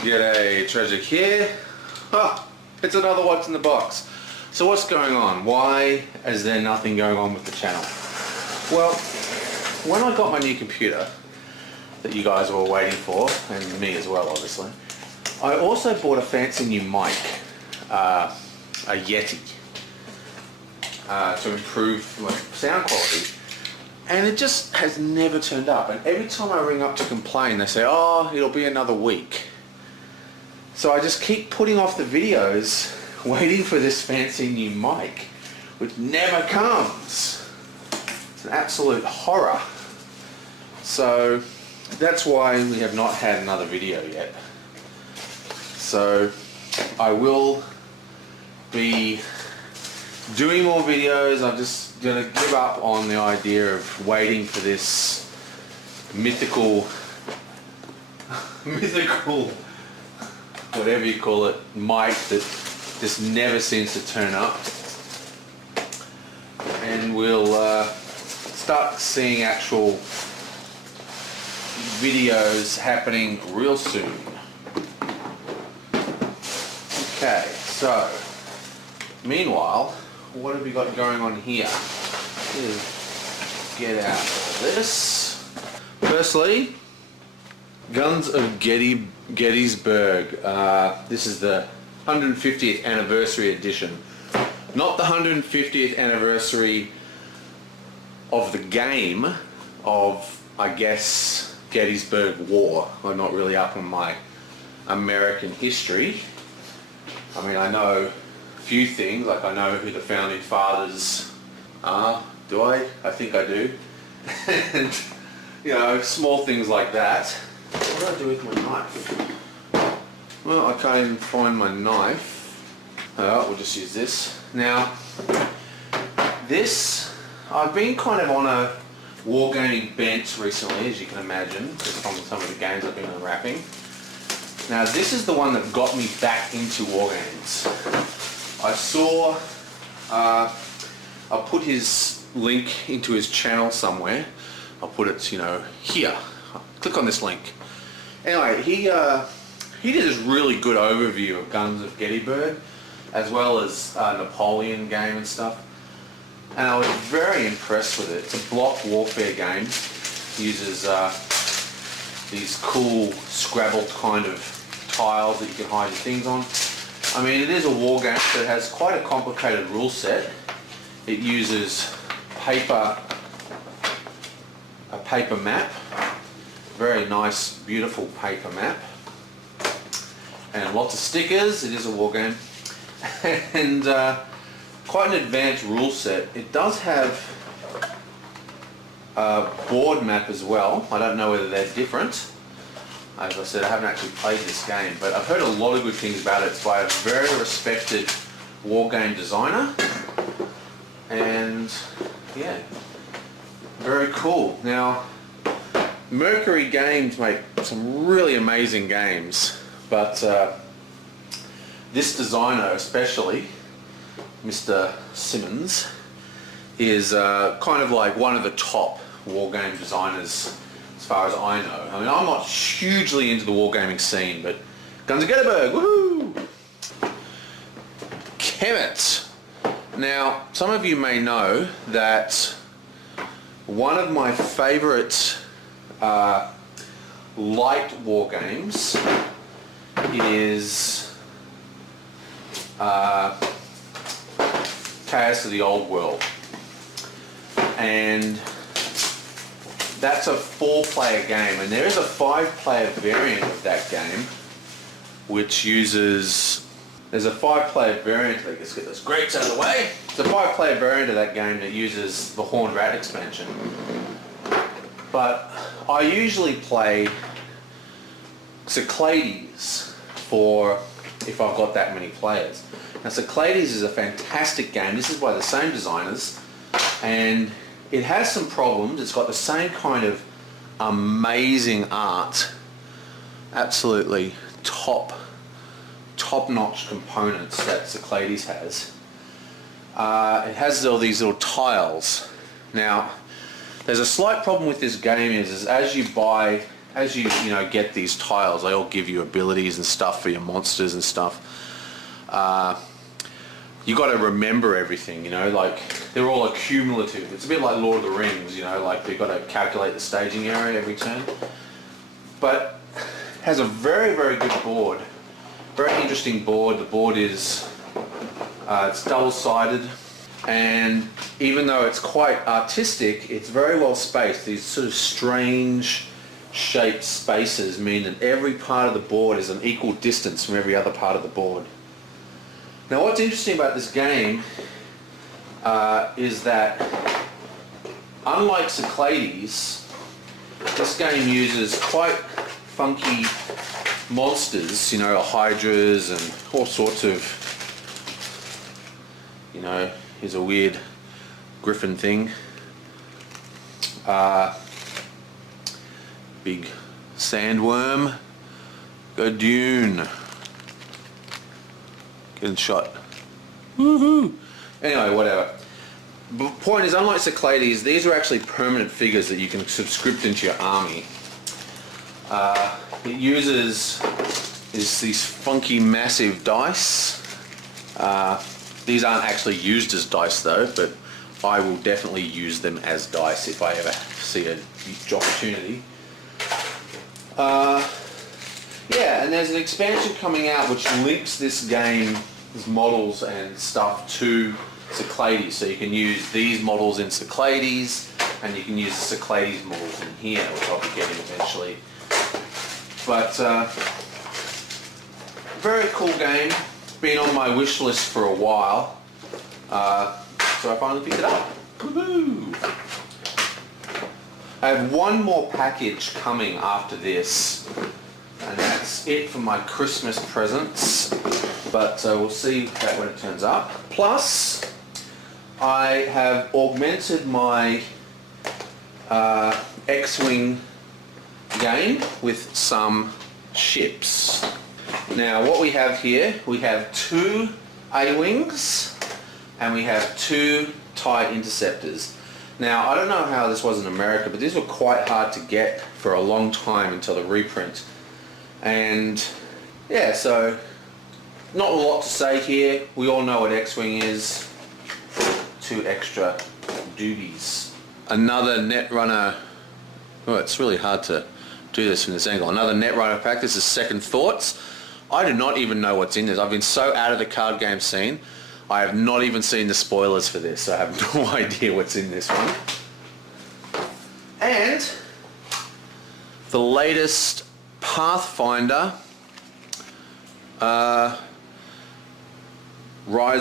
G'day, Treasure here. It's another What's in the Box. So what's going on? Why is there nothing going on with the channel? Well, when I got my new computer that you guys were waiting for, and me as well obviously, I also bought a fancy new mic, a Yeti, to improve my sound quality. And it just has never turned up. And every time I ring up to complain, they say, oh, it'll be another week. So I just keep putting off the videos, waiting for this fancy new mic, which never comes. It's an absolute horror. So that's why we have not had another video yet. So I will be doing more videos. I'm just going to give up on the idea of waiting for this mythical, whatever you call it, mic that just never seems to turn up. And we'll start seeing actual videos happening real soon. Okay, so meanwhile, what have we got going on here? Let's get out of this. Firstly, Guns of Gettysburg. This is the 150th anniversary edition. Not the 150th anniversary of the game of, I guess, Gettysburg War. I'm not really up on my American history. I mean, I know a few things, like I know who the founding fathers are. Do I? I think I do. And, you know, small things like that. What do I do with my knife? Well, I can't even find my knife. Oh, we'll just use this. Now, this, I've been kind of on a wargaming bent recently, as you can imagine, just from some of the games I've been unwrapping. Now, this is the one that got me back into wargames. I saw, I'll put his link into his channel somewhere. I'll put it, you know, here. Click on this link. Anyway, he did this really good overview of Guns of Gettysburg, as well as Napoleon game and stuff. And I was very impressed with it. It's a block warfare game. It uses these cool scrabbled kind of tiles that you can hide your things on. I mean, it is a war game, so it has quite a complicated rule set. It uses a paper map. Very nice, beautiful paper map. And lots of stickers. It is a war game. And quite an advanced rule set. It does have a board map as well. I don't know whether they're different. As I said, I haven't actually played this game, but I've heard a lot of good things about it. It's by a very respected war game designer. And yeah, very cool. Now, Mercury Games make some really amazing games, but this designer especially, Mr. Simmons, is kind of like one of the top wargame designers as far as I know. I mean, I'm not hugely into the wargaming scene, but Guns of Gettysburg, woohoo! Kemet. Now, some of you may know that one of my favourite light war games is Chaos of the Old World, and that's a 4-player game, and there is a 5-player variant of that game which uses, there's a 5-player variant, let's get those grapes out of the way. It's a 5-player variant of that game that uses the Horned Rat expansion. But I usually play Cyclades for if I've got that many players. Now, Cyclades is a fantastic game. This is by the same designers, and it has some problems. It's got the same kind of amazing art, absolutely top-notch components that Cyclades has. It has all these little tiles. Now, there's a slight problem with this game is as you buy as you get these tiles, they all give you abilities and stuff for your monsters and stuff. You got to remember everything, like they're all accumulative. It's a bit like Lord of the Rings, like they've got to calculate the staging area every turn. But has a very, very good board. Very interesting board. The board is it's double-sided, and even though it's quite artistic, it's very well spaced. These sort of strange shaped spaces mean that every part of the board is an equal distance from every other part of the board. Now what's interesting about this game is that unlike Cyclades, this game uses quite funky monsters, hydras and all sorts of, here's a weird griffin thing. Big sandworm. Go Dune. Getting shot. Woohoo! Anyway, whatever. The point is, unlike Cyclades, these are actually permanent figures that you can subscript into your army. It uses these funky massive dice. These aren't actually used as dice though, but I will definitely use them as dice if I ever see an opportunity. Yeah, and there's an expansion coming out which links this game, these models and stuff, to Cyclades. So you can use these models in Cyclades, and you can use the Cyclades models in here, which I'll be getting eventually. But very cool game. Been on my wish list for a while, so I finally picked it up. Woohoo! I have one more package coming after this, and that's it for my Christmas presents, but we'll see that when it turns up. Plus, I have augmented my X-Wing game with some ships. Now what we have here, we have 2 A-Wings and we have 2 TIE Interceptors. Now I don't know how this was in America, but these were quite hard to get for a long time until the reprint. And yeah, so not a lot to say here. We all know what X-Wing is. 2 extra duties. Another Netrunner. Oh, it's really hard to do this from this angle. Another Netrunner pack. This is Second Thoughts. I do not even know what's in this. I've been so out of the card game scene, I have not even seen the spoilers for this. I have no idea what's in this one. And the latest Pathfinder Rise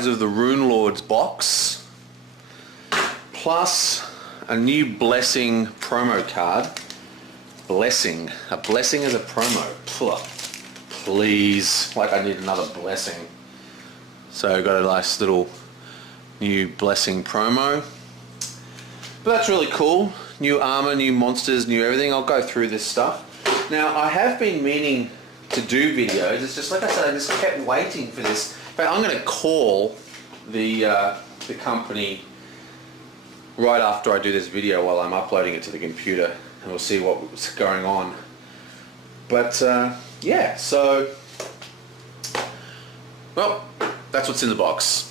of the Rune Lords box, plus a new Blessing promo card. Blessing. A blessing is a promo. Please. Like I need another blessing. So I got a nice little new Blessing promo. But that's really cool. New armor, new monsters, new everything. I'll go through this stuff. Now I have been meaning to do videos. It's just like I said, I just kept waiting for this. In fact, I'm going to call the company right after I do this video while I'm uploading it to the computer, and we'll see what's going on. But yeah, so well, that's what's in the box.